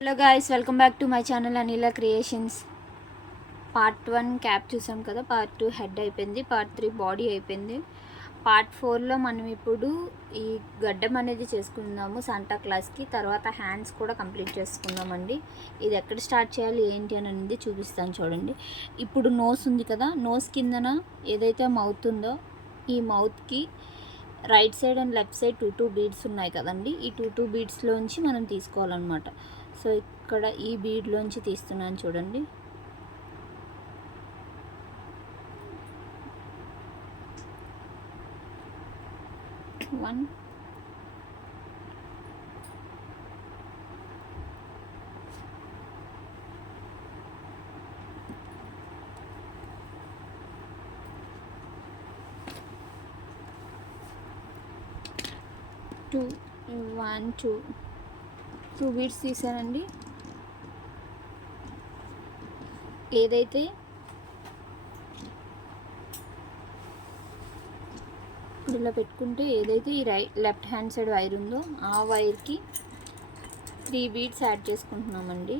Hello guys, welcome back to my channel Anila creations. Part 1 cap చూసాం కదా, part 2 head అయిపోయింది, part 3 body అయిపోయింది. Part 4లో మనం ఇప్పుడు ఈ గడ్డం అనేది చేసుకుందాము శాంటా క్లాస్కి. తర్వాత హ్యాండ్స్ కూడా కంప్లీట్ చేసుకుందామండి. ఇది ఎక్కడ స్టార్ట్ చేయాలి ఏంటి అని అనేది చూపిస్తాను చూడండి. ఇప్పుడు నోస్ ఉంది కదా, నోస్ కిందన ఏదైతే మౌత్ ఉందో ఈ మౌత్కి right side and left side two beads ఉన్నాయి కదండి. ఈ టూ బీడ్స్లోంచి మనం తీసుకోవాలన్నమాట. సో ఇక్కడ ఈ బీడ్లోంచి తీస్తున్నాను చూడండి. వన్, టూ బీడ్స్ తీసానండి. ఏదైతే ఇప్పుడు ఇలా పెట్టుకుంటే ఏదైతే ఈ లెఫ్ట్ హ్యాండ్ సైడ్ వైర్ ఉందో ఆ వైర్కి 3 బీడ్స్ యాడ్ చేసుకుంటున్నామండి.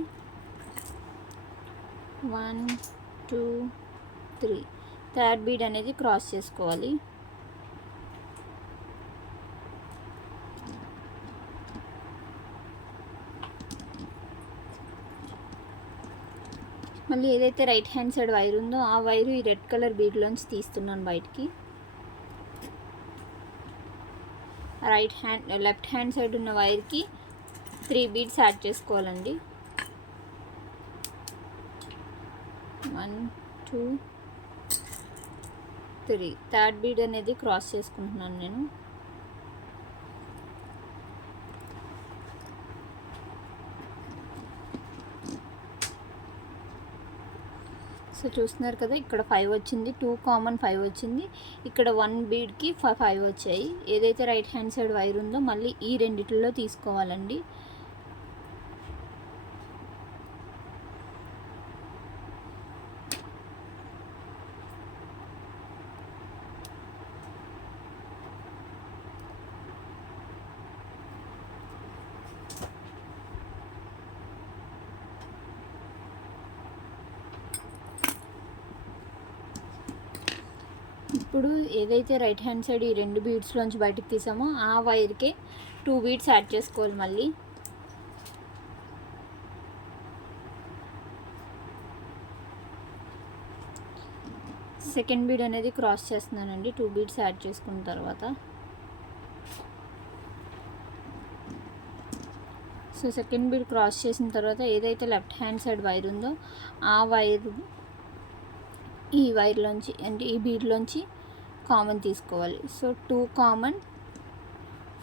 1 2 3. థర్డ్ బీడ్ అనేది క్రాస్ చేసుకోవాలి. మళ్ళీ ఏదైతే రైట్ హ్యాండ్ సైడ్ వైర్ ఉందో ఆ వైరు ఈ రెడ్ కలర్ బీడ్లోంచి తీస్తున్నాను బయటికి. లెఫ్ట్ హ్యాండ్ సైడ్ ఉన్న వైర్కి 3 బీడ్స్ యాడ్ చేసుకోవాలండి. 1 2 3. థర్డ్ బీడ్ అనేది క్రాస్ చేసుకుంటున్నాను నేను. సో చూస్తున్నారు కదా, ఇక్కడ 5 వచ్చింది, 2 కామన్ 5 వచ్చింది. ఇక్కడ 1 బీడ్కి 5 వచ్చాయి. ఏదైతే రైట్ హ్యాండ్ సైడ్ వైర్ ఉందో మళ్ళీ ఈ రెండిట్లో తీసుకోవాలండి. ఇప్పుడు ఏదైతే రైట్ హ్యాండ్ సైడ్ ఈ 2 బీడ్స్లోంచి బయటకు తీసామో ఆ వైర్కే 2 బీడ్స్ యాడ్ చేసుకోవాలి. మళ్ళీ సెకండ్ బీడ్ అనేది క్రాస్ చేస్తున్నానండి 2 బీడ్స్ యాడ్ చేసుకున్న తర్వాత. సో సెకండ్ బీడ్ క్రాస్ చేసిన తర్వాత ఏదైతే లెఫ్ట్ హ్యాండ్ సైడ్ వైర్ ఉందో ఆ వైర్ ఈ వైర్లోంచి అంటే ఈ బీడ్లోంచి కామన్ తీసుకోవాలి. సో 2 కామన్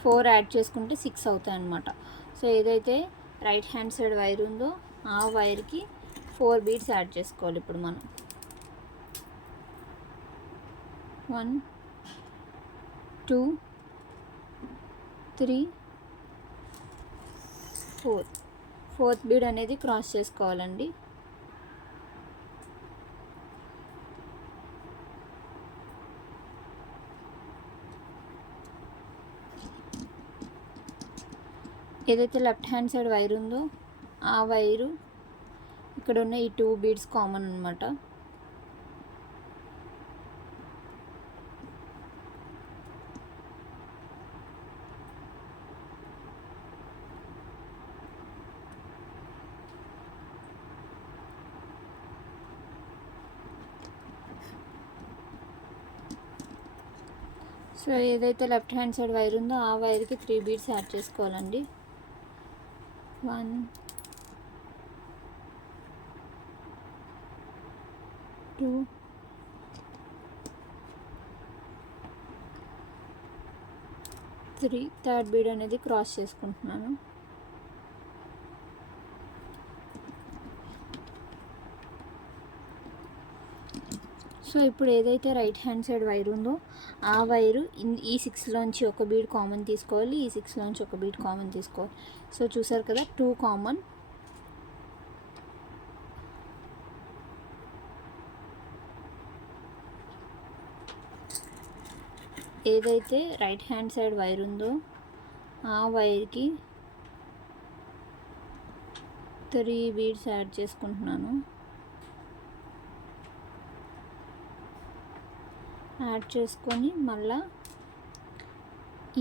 4 యాడ్ చేసుకుంటే 6 అవుతాయి అన్నమాట. సో ఏదైతే రైట్ హ్యాండ్ సైడ్ వైర్ ఉందో ఆ వైర్కి 4 బీడ్స్ యాడ్ చేసుకోవాలి. ఇప్పుడు మనం 1 2 3 4. ఫోర్త్ బీడ్ అనేది క్రాస్ చేసుకోవాలండి. ఏదైతే లెఫ్ట్ హ్యాండ్ సైడ్ వైర్ ఉందో ఆ వైరు ఇక్కడ ఉన్న ఈ 2 బీడ్స్ కామన్ అనమాట. సో ఏదైతే లెఫ్ట్ హ్యాండ్ సైడ్ వైర్ ఉందో ఆ వైర్కి 3 బీడ్స్ యాడ్ చేసుకోవాలండి. 1 2 3. థర్డ్ బీడ్ అనేది క్రాస్ చేసుకుంటున్నాను. సో ఇప్పుడు ఏదైతే రైట్ హ్యాండ్ సైడ్ వైర్ ఉందో ఆ వైరు ఈ 6లోంచి ఒక బీడ్ కామన్ తీసుకోవాలి, ఈ 6లోంచి ఒక బీడ్ కామన్ తీసుకోవాలి. సో చూసారు కదా, 2 కామన్. ఏదైతే రైట్ హ్యాండ్ సైడ్ వైర్ ఉందో ఆ వైర్కి 3 బీడ్స్ యాడ్ చేసుకుంటున్నాను. యాడ్ చేసుకొని మళ్ళా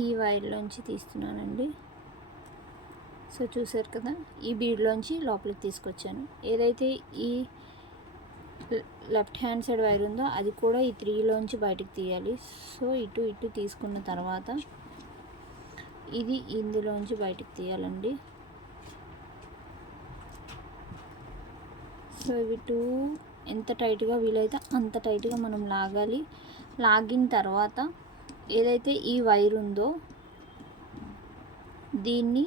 ఈ వైర్లోంచి తీస్తున్నానండి. సో చూసారు కదా, ఈ బీడ్లోంచి లోపలికి తీసుకొచ్చాను. ఏదైతే ఈ లెఫ్ట్ హ్యాండ్ సైడ్ వైర్ ఉందో అది కూడా ఈ 3లోంచి బయటికి తీయాలి. సో ఇటు తీసుకున్న తర్వాత ఇది ఇందులోంచి బయటికి తీయాలండి. సో ఇవి 2 ఎంత టైట్గా వీలైతే అంత టైట్గా మనం లాగాలి. లాగిన తర్వాత ఏదైతే ఈ వైర్ ఉందో దీన్ని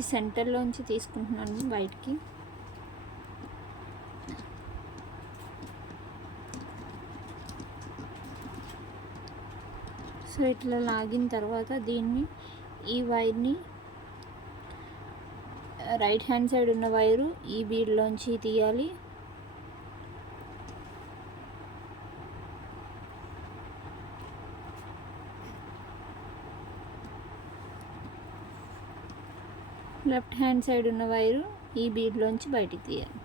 ఈ సెంటర్లోంచి తీసుకుంటున్నాను బయటికి. సో ఇట్లా లాగిన తర్వాత దీన్ని ఈ వైర్ని రైట్ హ్యాండ్ సైడ్ ఉన్న వైరు ఈ బీడ్లోంచి తీయాలి. లెఫ్ట్ హ్యాండ్ సైడ్ ఉన్న వైరు ఈ బీడ్లోంచి బయటికి తీయాలి.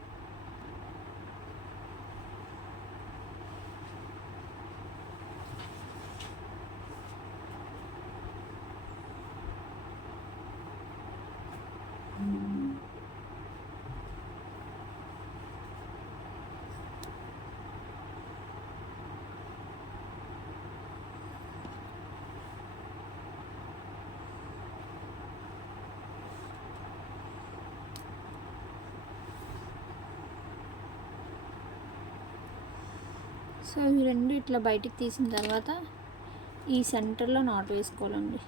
సో ఇవి రెండు ఇట్లా బయటికి తీసిన తర్వాత ఈ సెంటర్లో నాట్ వేసుకోవాలండి.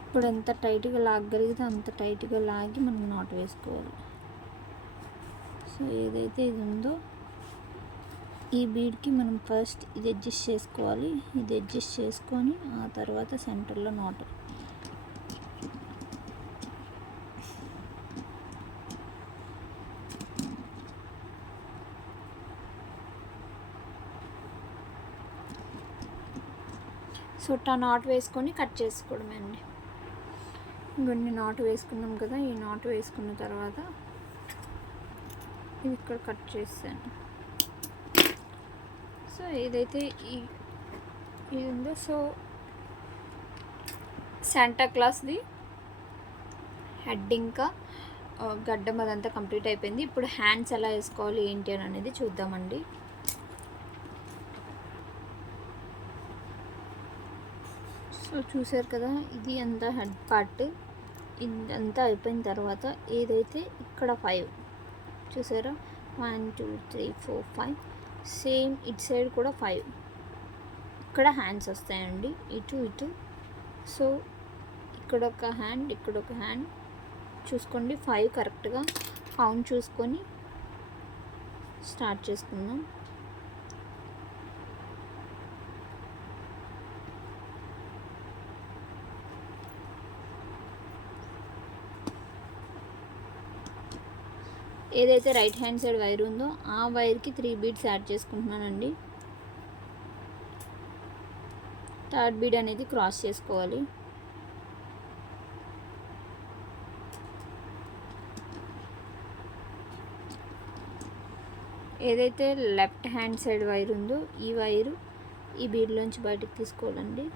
ఇప్పుడు ఎంత టైట్గా లాగగలిగితే అంత టైట్గా లాగి మనం నాట్ వేసుకోవాలి. సో ఏదైతే ఇది ఉందో ఈ బీడ్కి మనం ఫస్ట్ ఇది అడ్జస్ట్ చేసుకోవాలి. ఇది అడ్జస్ట్ చేసుకొని ఆ తర్వాత సెంటర్లో నాట్. సుట్టా నాట్ వేసుకొని కట్ చేసుకోవడమే అండి. కొన్ని నాట్ వేసుకున్నాం కదా, ఈ నాట్ వేసుకున్న తర్వాత ఇది ఇక్కడ కట్ చేస్తాను. సో ఏదైతే ఇది ఉందో సో శాంటా క్లాస్ది హెడ్ ఇంకా గడ్డం అదంతా కంప్లీట్ అయిపోయింది. ఇప్పుడు హ్యాండ్స్ ఎలా వేసుకోవాలి ఏంటి అని అనేది చూద్దామండి. సో చూసారు కదా, ఇది అంతా హెడ్ పార్ట్ ఇదంతా అయిపోయిన తర్వాత ఏదైతే ఇక్కడ 5 చూసారా 1 2 3 4 5 సేమ్ ఇటు సైడ్ కూడా 5 ఇక్కడ హ్యాండ్స్ వస్తాయండి ఇటు. సో ఇక్కడ ఒక హ్యాండ్ ఇక్కడ ఒక హ్యాండ్ చూసుకోండి. 5 కరెక్ట్గా కౌంట్ చూసుకొని స్టార్ట్ చేసుకుందాం. ఏదైతే రైట్ హ్యాండ్ సైడ్ వైర్ ఉందో ఆ వైర్కి 3 బీడ్స్ యాడ్ చేసుకుంటున్నానండి. థర్డ్ బీడ్ అనేది క్రాస్ చేసుకోవాలి. ఏదైతే లెఫ్ట్ హ్యాండ్ సైడ్ వైర్ ఉందో ఈ వైరు ఈ బీడ్లోంచి బయటకు తీసుకోవాలండి.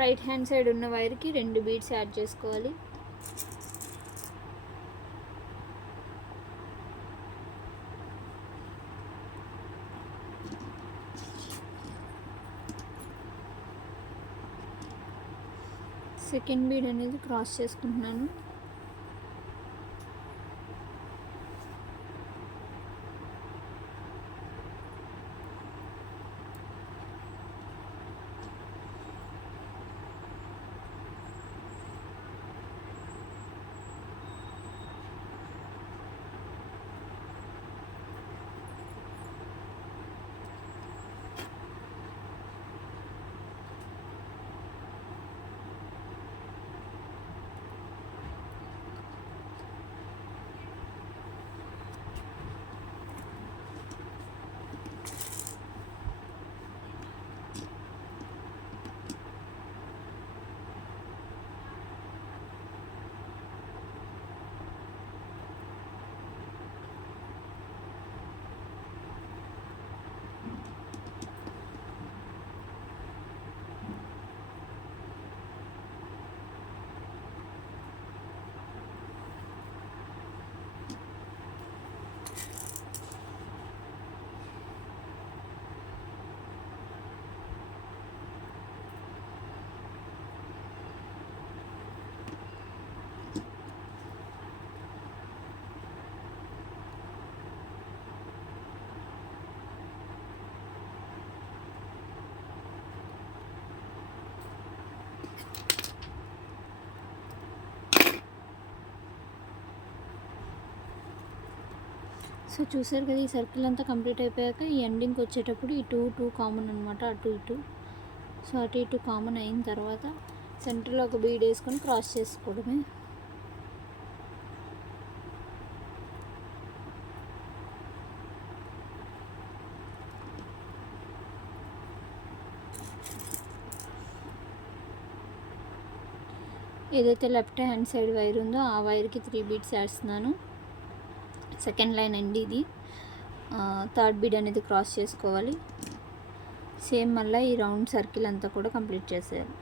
రైట్ హ్యాండ్ సైడ్ ఉన్న వైర్కి 2 బీడ్స్ యాడ్ చేసుకోవాలి. సెకండ్ బీడ్ అనేది క్రాస్ చేసుకుంటున్నాను. సో చూసారు కదా, ఈ సర్కిల్ అంతా కంప్లీట్ అయిపోయాక ఈ ఎండింగ్కి వచ్చేటప్పుడు ఈ టూ కామన్ అనమాట, అటు ఇటు. సో అటు ఇటు కామన్ అయిన తర్వాత సెంటర్లో ఒక బీడ్ వేసుకొని క్రాస్ చేసుకోవడమే. ఏదైతే లెఫ్ట్ హ్యాండ్ సైడ్ వైర్ ఉందో ఆ వైర్కి 3 బీడ్స్ వేస్తున్నాను. సెకండ్ లైన్ అండి ఇది. థర్డ్ బీడ్ అనేది క్రాస్ చేసుకోవాలి. సేమ్ మళ్ళీ ఈ రౌండ్ సర్కిల్ అంతా కూడా కంప్లీట్ చేసేయాలి.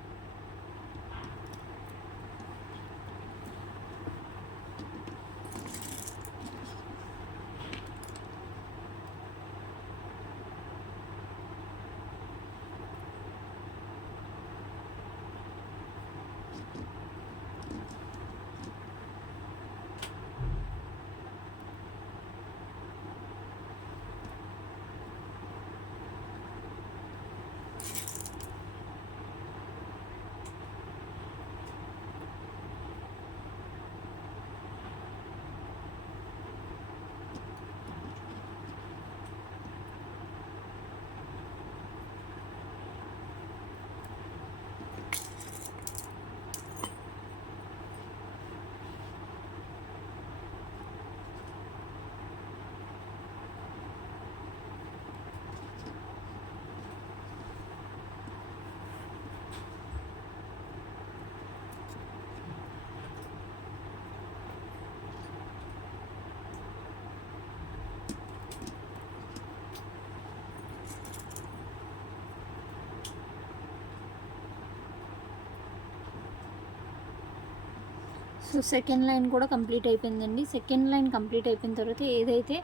సో సెకండ్ లైన్ కూడా కంప్లీట్ అయిపోయిందండి. సెకండ్ లైన్ కంప్లీట్ అయిపోయిన తర్వాత ఏదైతే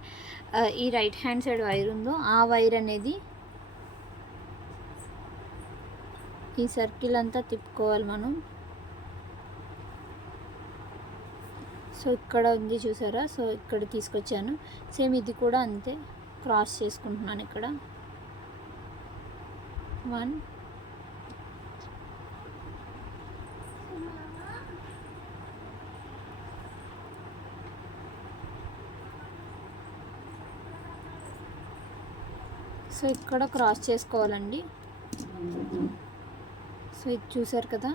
ఈ రైట్ హ్యాండ్ సైడ్ వైర్ ఉందో ఆ వైర్ అనేది ఈ సర్కిల్ అంతా తిప్పుకోవాలి మనం. సో ఇక్కడ ఉంది చూసారా, సో ఇక్కడ తీసుకొచ్చాను. సేమ్ ఇది కూడా అంతే, క్రాస్ చేసుకుంటున్నాను ఇక్కడ 1 సో ఇక్కడ క్రాస్ చేసుకోవాలండి. సో ఇది చూసారు కదా,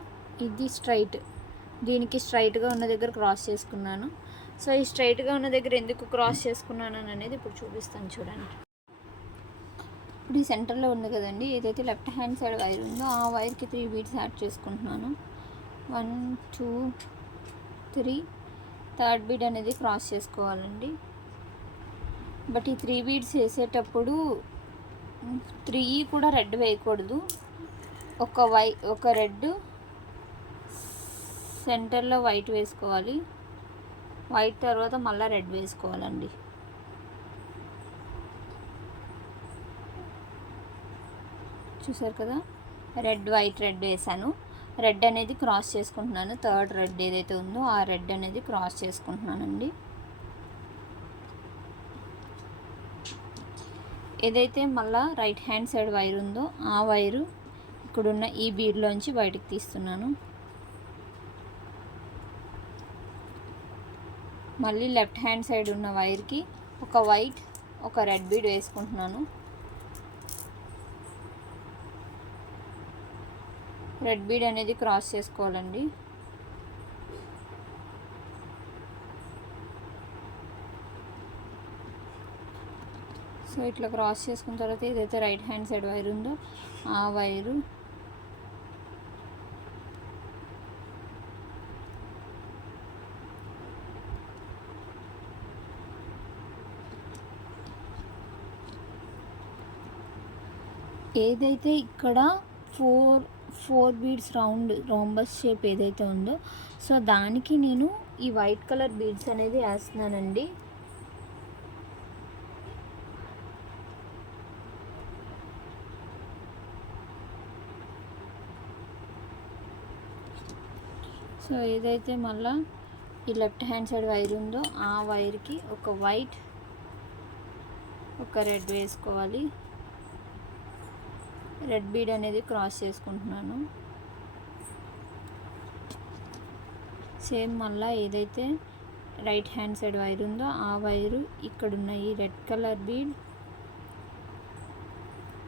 ఇది స్ట్రైట్, దీనికి స్ట్రైట్గా ఉన్న దగ్గర క్రాస్ చేసుకున్నాను. సో ఈ స్ట్రైట్గా ఉన్న దగ్గర ఎందుకు క్రాస్ చేసుకున్నాను అనేది ఇప్పుడు చూపిస్తాను చూడండి. ఇప్పుడు ఈ సెంటర్లో ఉంది కదండి, ఏదైతే లెఫ్ట్ హ్యాండ్ సైడ్ వైర్ ఉందో ఆ వైర్కి 3 బీడ్స్ యాడ్ చేసుకుంటున్నాను. 1 2 3. థర్డ్ బీడ్ అనేది క్రాస్ చేసుకోవాలండి. బట్ ఈ 3 బీడ్స్ వేసేటప్పుడు 3 కూడా రెడ్ వేయకూడదు. ఒక రెడ్ సెంటర్లో వైట్ వేసుకోవాలి. వైట్ తర్వాత మళ్ళీ రెడ్ వేసుకోవాలండి. చూసారు కదా, రెడ్ వైట్ రెడ్ వేసాను. రెడ్ అనేది క్రాస్ చేసుకుంటున్నాను. థర్డ్ రెడ్ ఏదైతే ఉందో ఆ రెడ్ అనేది క్రాస్ చేసుకుంటున్నానండి. ఏదైతే మళ్ళీ రైట్ హ్యాండ్ సైడ్ వైర్ ఉందో ఆ వైరు ఇక్కడున్న ఈ బీడ్లోంచి బయటికి తీస్తున్నాను. మళ్ళీ లెఫ్ట్ హ్యాండ్ సైడ్ ఉన్న వైర్కి ఒక వైట్ ఒక రెడ్ బీడ్ వేసుకుంటున్నాను. రెడ్ బీడ్ అనేది క్రాస్ చేసుకోవాలండి. సో ఇట్లా క్రాస్ చేసుకున్న తర్వాత ఏదైతే రైట్ హ్యాండ్ సైడ్ వైర్ ఉందో ఆ వైరు ఏదైతే ఇక్కడ ఫోర్ బీడ్స్ రోంబస్ షేప్ ఏదైతే ఉందో సో దానికి నేను ఈ వైట్ కలర్ బీడ్స్ అనేది వేస్తున్నానండి. సో ఏదైతే మళ్ళీ ఈ లెఫ్ట్ హ్యాండ్ సైడ్ వైర్ ఉందో ఆ వైర్కి ఒక వైట్ ఒక రెడ్ వేసుకోవాలి. రెడ్ బీడ్ అనేది క్రాస్ చేసుకుంటున్నాను. సేమ్ మళ్ళీ ఏదైతే రైట్ హ్యాండ్ సైడ్ వైర్ ఉందో ఆ వైరు ఇక్కడున్న ఈ రెడ్ కలర్ బీడ్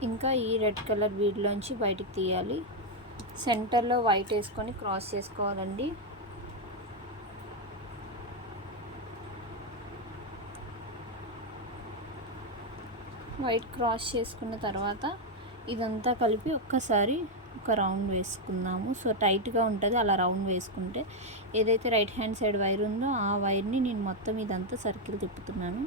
ఇంకా ఈ రెడ్ కలర్ బీడ్లోంచి బయటికి తీయాలి. సెంటర్లో వైట్ వేసుకొని క్రాస్ చేసుకోవాలండి. వైట్ క్రాస్ చేసుకున్న తర్వాత ఇదంతా కలిపి ఒక్కసారి ఒక రౌండ్ వేసుకుందాము. సో టైట్గా ఉంటుంది, అలా రౌండ్ వేసుకుంటే ఏదైతే రైట్ హ్యాండ్ సైడ్ వైర్ ఉందో ఆ వైర్ని నేను మొత్తం ఇదంతా సర్కిల్ తిప్పుతున్నాను.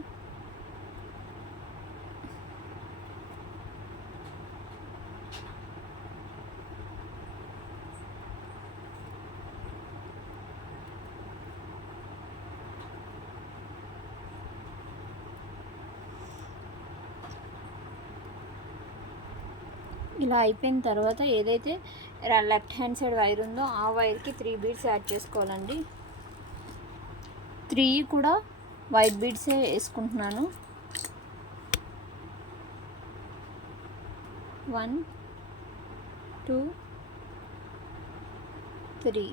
ఇలా అయిపోయిన తర్వాత ఏదైతే లెఫ్ట్ హ్యాండ్ సైడ్ వైర్ ఉందో ఆ వైర్కి 3 బీడ్స్ యాడ్ చేసుకోవాలండి. 3 కూడా వైట్ బీడ్సే వేసుకుంటున్నాను. 1 2 3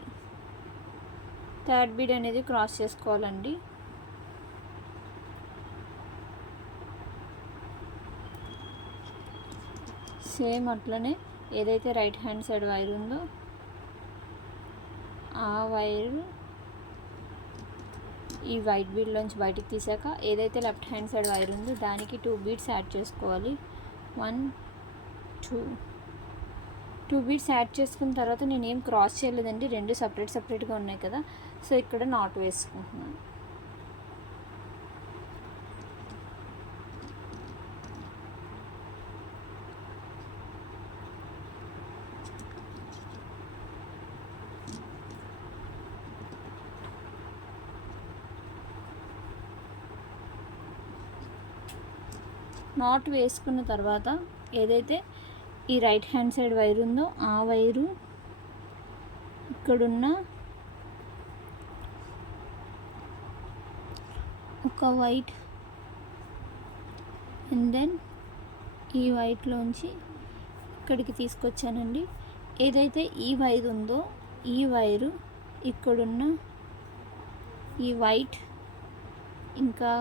థర్డ్ బీడ్ అనేది క్రాస్ చేసుకోవాలండి. సేమ్ అట్లనే ఏదైతే రైట్ హ్యాండ్ సైడ్ వైర్ ఉందో ఆ వైర్ ఈ వైట్ బీడ్లోంచి బయటికి తీసాక ఏదైతే లెఫ్ట్ హ్యాండ్ సైడ్ వైర్ ఉందో దానికి 2 బీడ్స్ యాడ్ చేసుకోవాలి. 1 2 బీడ్స్ యాడ్ చేసుకున్న తర్వాత నేనేం క్రాస్ చేయలేదండి, 2 సపరేట్గా ఉన్నాయి కదా. సో ఇక్కడ నాట్ వేసుకుంటున్నాను. నాట్ వేసుకున్న తర్వాత ఏదైతే ఈ రైట్ హ్యాండ్ సైడ్ వైర్ ఉందో ఆ వైరు ఇక్కడున్న ఒక వైట్ అండ్ దెన్ ఈ వైట్లోంచి ఇక్కడికి తీసుకొచ్చానండి. ఏదైతే ఈ వైర్ ఉందో ఈ వైరు ఇక్కడున్న ఈ వైట్ ఇంకా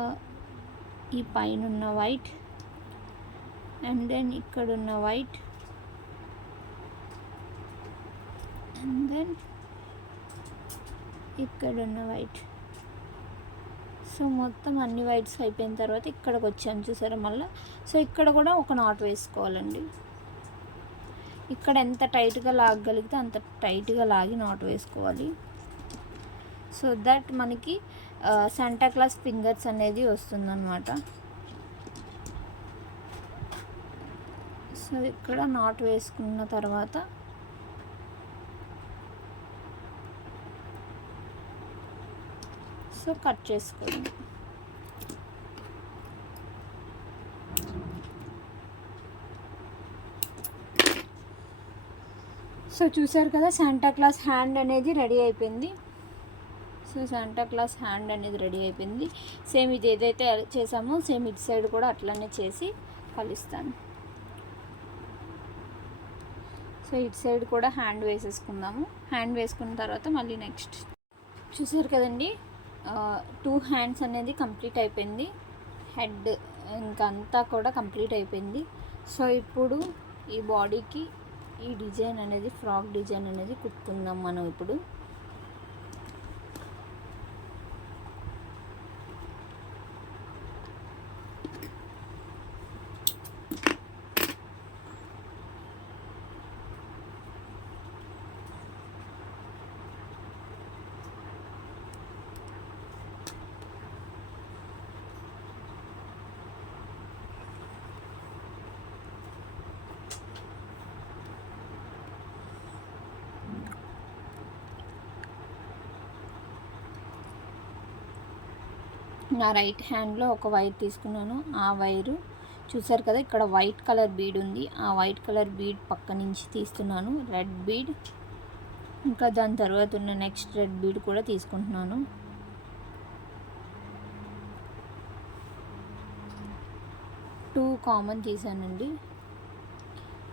ఈ పైన ఉన్న వైట్ అండ్ దెన్ ఇక్కడున్న వైట్ అండ్ దెన్ ఇక్కడున్న వైట్. సో మొత్తం అన్ని వైట్స్ అయిపోయిన తర్వాత ఇక్కడికి వచ్చాను చూసారా మళ్ళీ. సో ఇక్కడ కూడా ఒక నాట్ వేసుకోవాలండి. ఇక్కడ ఎంత టైట్గా లాగగలిగితే అంత టైట్గా లాగి నాట్ వేసుకోవాలి. సో దట్ మనకి శాంటా క్లాస్ ఫింగర్స్ అనేది వస్తుందన్నమాట. సో ఇక్కడ నాట్ వేసుకున్న తర్వాత సో కట్ చేసుకోండి. సో చూసారు కదా శాంటా క్లాస్ హ్యాండ్ అనేది రెడీ అయిపోయింది. సో శాంటా క్లాస్ హ్యాండ్ అనేది రెడీ అయిపోయింది. సేమ్ ఇది ఏదైతే చేసామో సేమ్ ఇటు సైడ్ కూడా అట్లనే చేసి కలుస్తాను. సో ఇటు సైడ్ కూడా హ్యాండ్ వేసేసుకుందాము. హ్యాండ్ వేసుకున్న తర్వాత మళ్ళీ నెక్స్ట్ చూసారు కదండి 2 హ్యాండ్స్ అనేది కంప్లీట్ అయిపోయింది. హెడ్ ఇంకంతా కూడా కంప్లీట్ అయిపోయింది. సో ఇప్పుడు ఈ బాడీకి ఈ డిజైన్ అనేది ఫ్రాక్ డిజైన్ అనేది కుట్టుకుందాం మనం ఇప్పుడు. నా రైట్ హ్యాండ్లో ఒక వైర్ తీసుకున్నాను. ఆ వైరు చూసారు కదా ఇక్కడ వైట్ కలర్ బీడ్ ఉంది. ఆ వైట్ కలర్ బీడ్ పక్క నుంచి తీస్తున్నాను రెడ్ బీడ్. ఇంకా దాని తర్వాత ఉన్న నెక్స్ట్ రెడ్ బీడ్ కూడా తీసుకుంటున్నాను. టూ కామన్ తీసానండి.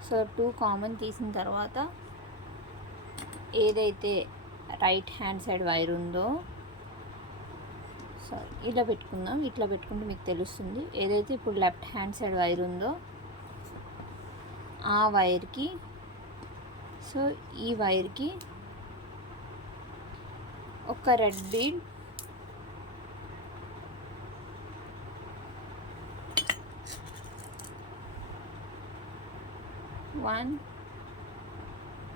సో 2 కామన్ తీసిన తర్వాత ఏదైతే రైట్ హ్యాండ్ సైడ్ వైర్ ఉందో సారీ, ఇలా పెట్టుకుందాం. ఇట్లా పెట్టుకుంటే మీకు తెలుస్తుంది. ఏదైతే ఇప్పుడు లెఫ్ట్ హ్యాండ్ సైడ్ వైర్ ఉందో ఆ వైర్కి, సో ఈ వైర్కి ఒక red bead, one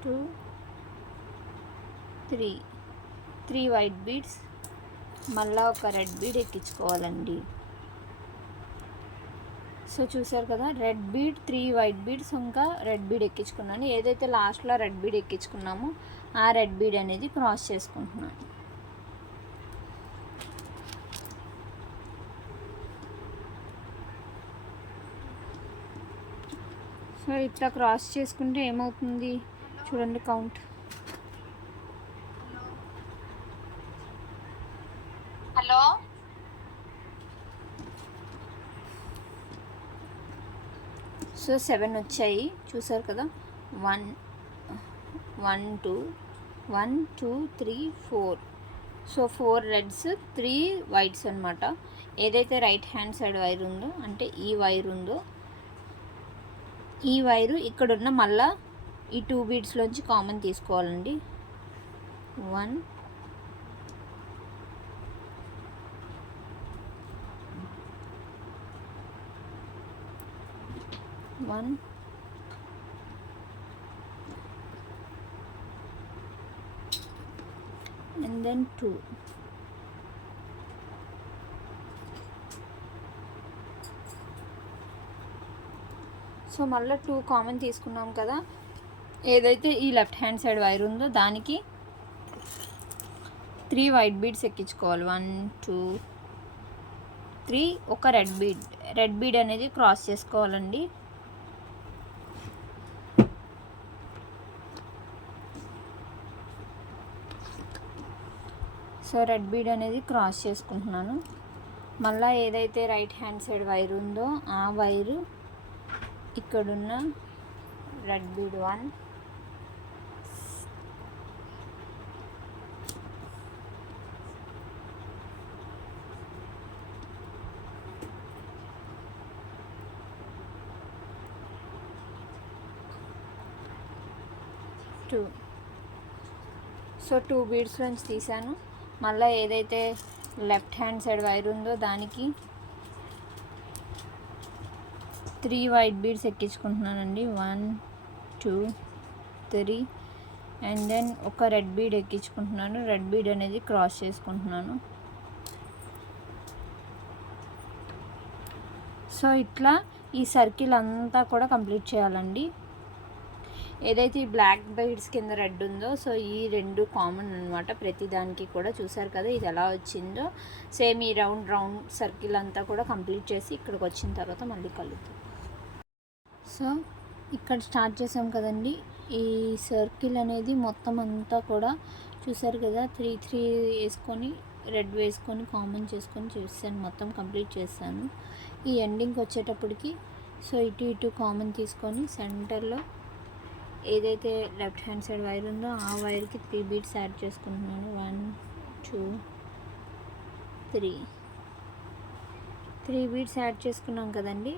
two three white beads, మళ్ళీ ఒక రెడ్ బీడ్ ఎక్కించుకోవాలండి. సో చూసారు కదా, రెడ్ బీడ్, 3 వైట్ బీడ్స్, ఇంకా రెడ్ బీడ్ ఎక్కించుకున్నాను. ఏదైతే లాస్ట్లో రెడ్ బీడ్ ఎక్కించుకున్నామో ఆ రెడ్ బీడ్ అనేది క్రాస్ చేసుకుంటున్నాను. సో ఇట్లా క్రాస్ చేసుకుంటే ఏమవుతుంది చూడండి, కౌంట్. హలో, సో 7 వచ్చాయి చూసారు కదా. 1 2 1 2 3 4. సో 4 రెడ్స్, 3 వైట్స్ అనమాట. ఏదైతే రైట్ హ్యాండ్ సైడ్ వైర్ ఉందో, అంటే ఈ వైర్ ఉందో, ఈ వైరు ఇక్కడున్న మళ్ళా ఈ 2 బీడ్స్లోంచి కామన్ తీసుకోవాలండి. 1 and then 2. సో మళ్ళీ 2 కామన్ తీసుకున్నాం కదా. ఏదైతే ఈ లెఫ్ట్ హ్యాండ్ సైడ్ వైర్ ఉందో దానికి 3 వైట్ బీడ్స్ ఎక్కించుకోవాలి. 1 2 3, ఒక రెడ్ బీడ్ అనేది క్రాస్ చేసుకోవాలండి. సో రెడ్ బీడ్ అనేది క్రాస్ చేసుకుంటున్నాను. మళ్ళీ ఏదైతే రైట్ హ్యాండ్ సైడ్ వైర్ ఉందో ఆ వైరు ఇక్కడున్న రెడ్ బీడ్ 1, సో 2 బీడ్స్ నుంచి తీసాను. మళ్ళీ ఏదైతే లెఫ్ట్ హ్యాండ్ సైడ్ వైర్ ఉందో దానికి 3 వైట్ బీడ్స్ ఎక్కించుకుంటున్నానండి. 1 2 3 అండ్ దెన్ ఒక రెడ్ బీడ్ ఎక్కించుకుంటున్నాను. రెడ్ బీడ్ అనేది క్రాస్ చేసుకుంటున్నాను. సో ఇట్లా ఈ సర్కిల్ అంతా కూడా కంప్లీట్ చేయాలండి. ఏదైతే ఈ బ్లాక్ బీడ్స్ కింద రెడ్ ఉందో, సో ఈ 2 కామన్ అనమాట ప్రతి దానికి కూడా. చూసారు కదా ఇది ఎలా వచ్చిందో. సేమ్ ఈ రౌండ్ సర్కిల్ అంతా కూడా కంప్లీట్ చేసి ఇక్కడికి వచ్చిన తర్వాత మళ్ళీ కలుద్దాం. సో ఇక్కడ స్టార్ట్ చేసాం కదండి. ఈ సర్కిల్ అనేది మొత్తం అంతా కూడా చూసారు కదా, 3 వేసుకొని రెడ్ వేసుకొని కామన్ చేసుకొని చేస్తాను. మొత్తం కంప్లీట్ చేస్తాను. ఈ ఎండింగ్కి వచ్చేటప్పటికి సో ఇటు కామన్ తీసుకొని సెంటర్లో ఏదైతే లెఫ్ట్ హ్యాండ్ సైడ్ వైర్ ఉందో ఆ వైర్కి 3 బీడ్స్ యాడ్ చేసుకుంటున్నాను. 1 2 3 బీడ్స్ యాడ్ చేసుకున్నాం కదండి.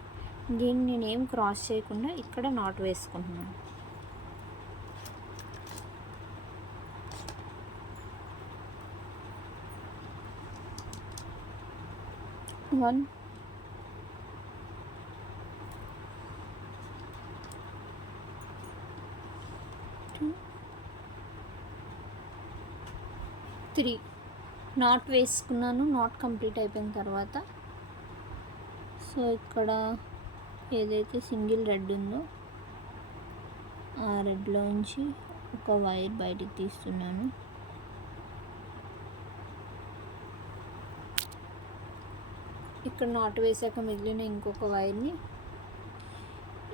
దీన్ని నేనేం క్రాస్ చేయకుండా ఇక్కడ నాట్ వేసుకుంటున్నాను. 1 2 3 నాట్ వేసుకున్నాను. నాట్ కంప్లీట్ అయిపోయిన తర్వాత సో ఇక్కడ ఏదైతే సింగిల్ రెడ్ ఉందో ఆ రెడ్లోంచి ఒక వైర్ బయటికి తీస్తున్నాను. ఇక్కడ నాట్ వేసాక మిగిలిన ఇంకొక వైర్ని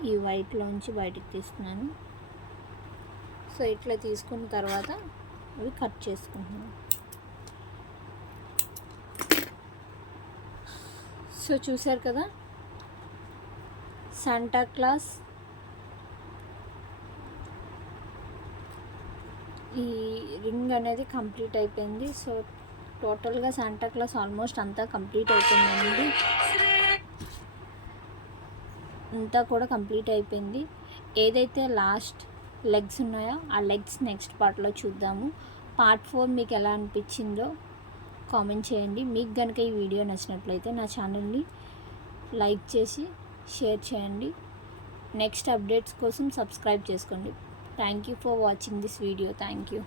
ఈ వైట్లోంచి బయటికి తీస్తున్నాను. సో ఇట్లా తీసుకున్న తర్వాత అవి కట్ చేసుకుంటున్నాను. సో చూసారు కదా, శాంటా క్లాస్ ఈ రింగ్ అనేది కంప్లీట్ అయిపోయింది. సో టోటల్గా శాంటా క్లాస్ ఆల్మోస్ట్ అంతా కంప్లీట్ అయిపోయిందండి. అంతా కూడా కంప్లీట్ అయిపోయింది. ఏదైతే లాస్ట్ లెగ్స్ ఉన్నాయో ఆ లెగ్స్ నెక్స్ట్ పార్ట్లో చూద్దాము. పార్ట్ 4 మీకు ఎలా అనిపించిందో కామెంట్ చేయండి. మీకు కనుక ఈ వీడియో నచ్చినట్లయితే నా ఛానల్ని లైక్ చేసి షేర్ చేయండి. నెక్స్ట్ అప్డేట్స్ కోసం సబ్స్క్రైబ్ చేసుకోండి. Thank you for watching this video. Thank you.